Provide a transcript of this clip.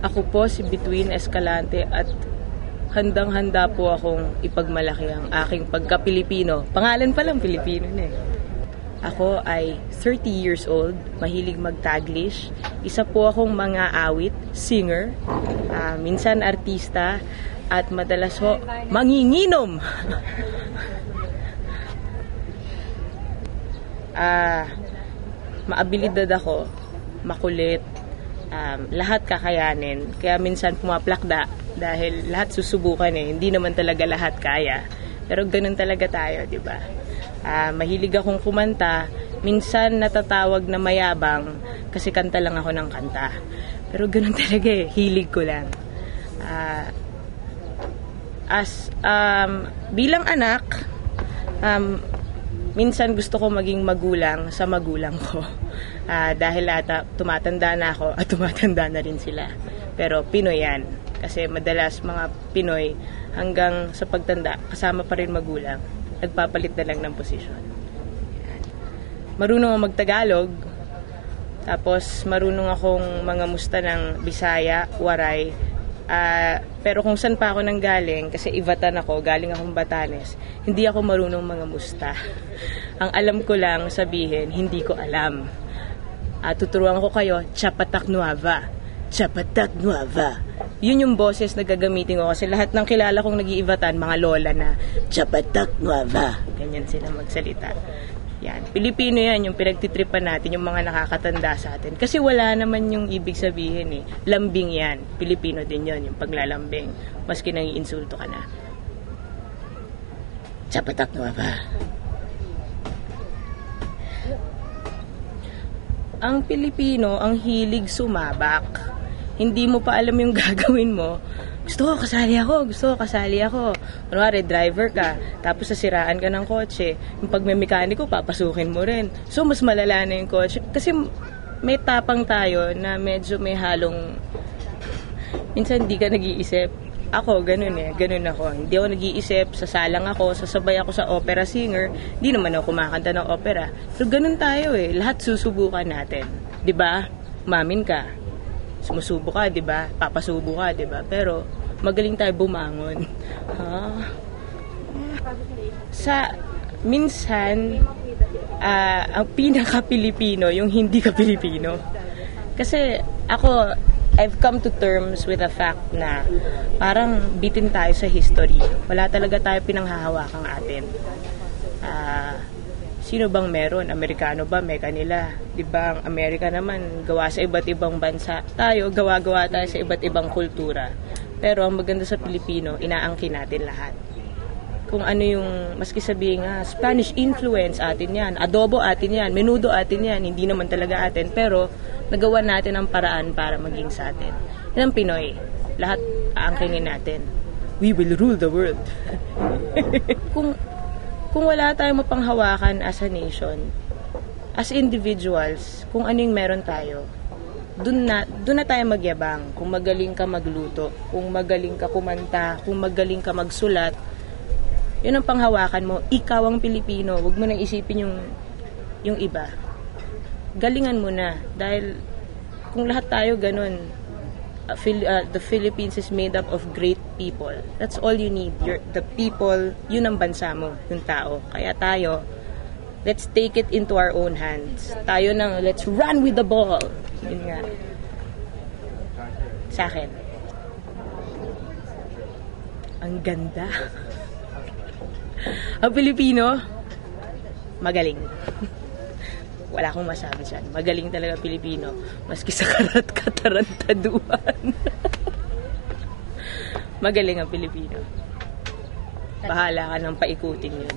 Ako po si Between Escalante at handang-handa po akong ipagmalaki ang aking pagka-Pilipino. Pangalan pa lang Pilipino na eh. Ako ay 30 years old, mahilig mag-Taglish. Isa po akong mga awit, singer, minsan artista, at madalas ho, manginginom! Maabilidad ako, makulit, lahat kakayanin. Kaya minsan pumaplakda dahil lahat susubukan eh. Hindi naman talaga lahat kaya. Pero ganun talaga tayo, di ba? Mahilig akong kumanta. Minsan natatawag na mayabang kasi kanta lang ako ng kanta. Pero ganun talaga eh. Hilig ko lang. Bilang anak, minsan gusto ko maging magulang sa magulang ko. Dahil tumatanda na ako at tumatanda na rin sila. Pero Pinoy yan. Kasi madalas mga Pinoy hanggang sa pagtanda, kasama pa rin magulang. Nagpapalit na lang ng posisyon. Yan. Marunong ako magtagalog. Tapos marunong akong mga musta ng Bisaya, Waray. Pero kung saan pa ako nanggaling, kasi Ivatan ako, galing akong Batanes, hindi ako marunong mga musta. Ang alam ko lang sabihin, hindi ko alam. Tuturuan ko kayo, Chapatak Nueva. Chapatak Nueva. Yun yung boses na gagamitin ko kasi lahat ng kilala kong nag-iivatan, mga lola na Chapatak Nueva. Ganyan sila magsalita. Yan. Pilipino yan, yung pinagtitripan natin, yung mga nakakatanda sa atin. Kasi wala naman yung ibig sabihin eh. Lambing yan. Pilipino din yon yung paglalambing. Maski nang iinsulto ka na. Chapatak Nueva. Ang Pilipino, ang hilig sumabak. Hindi mo pa alam yung gagawin mo. Gusto ko, kasali ako. Kunwari, driver ka, tapos sasiraan ka ng kotse. Yung pag may mekaniko, papasukin mo rin. So, mas malala na yung kotse. Kasi may tapang tayo na medyo may halong... Minsan, hindi ka nag-iisip. Ako, ganun ako. Hindi ako nag-iisip, sasalang ako, sasabay ako sa opera singer. Hindi naman ako kumakanta ng opera. Pero ganun tayo eh. Lahat susubukan natin. 'Di ba? Umamin ka. Sumusubo ka, 'di ba? Papasubo ka, 'di ba? Pero magaling tayo bumangon. Minsan ang pinaka-Pilipino, yung hindi ka Pilipino. Kasi ako, I've come to terms with the fact na parang bitin tayo sa history. Wala talaga tayo pinanghahawakang atin. Sino bang meron? Amerikano ba? May kanila. Diba ang Amerika naman gawa sa iba't ibang bansa. Tayo, gawa-gawa tayo sa iba't ibang kultura. Pero ang maganda sa Pilipino, inaangkin natin lahat. Kung ano yung, maski sabihin nga, Spanish influence atin yan, adobo atin yan, menudo atin yan, hindi naman talaga atin. Pero nagawa natin ang paraan para maging sa atin. Yan ang Pinoy. Lahat aangkinin natin. We will rule the world. Kung wala tayong mapanghawakan as a nation, as individuals, kung ano yung meron tayo, dun na tayo magyabang. Kung magaling ka magluto, kung magaling ka kumanta, kung magaling ka magsulat, yun ang panghawakan mo. Ikaw ang Pilipino. Huwag mo nang isipin yung iba. Galingan mo na. Dahil kung lahat tayo ganun, the Philippines is made up of great people. That's all you need. The people, yun ang bansa mo, yung tao. Kaya tayo, let's take it into our own hands. Tayo nang, let's run with the ball. Yun nga. Sa akin. Ang ganda. Ang Pilipino, magaling. Wala akong masabi dyan. Magaling talaga Pilipino. Maski sa katarantaduhan. Magaling ang Pilipino. Bahala ka nang paikutin yun.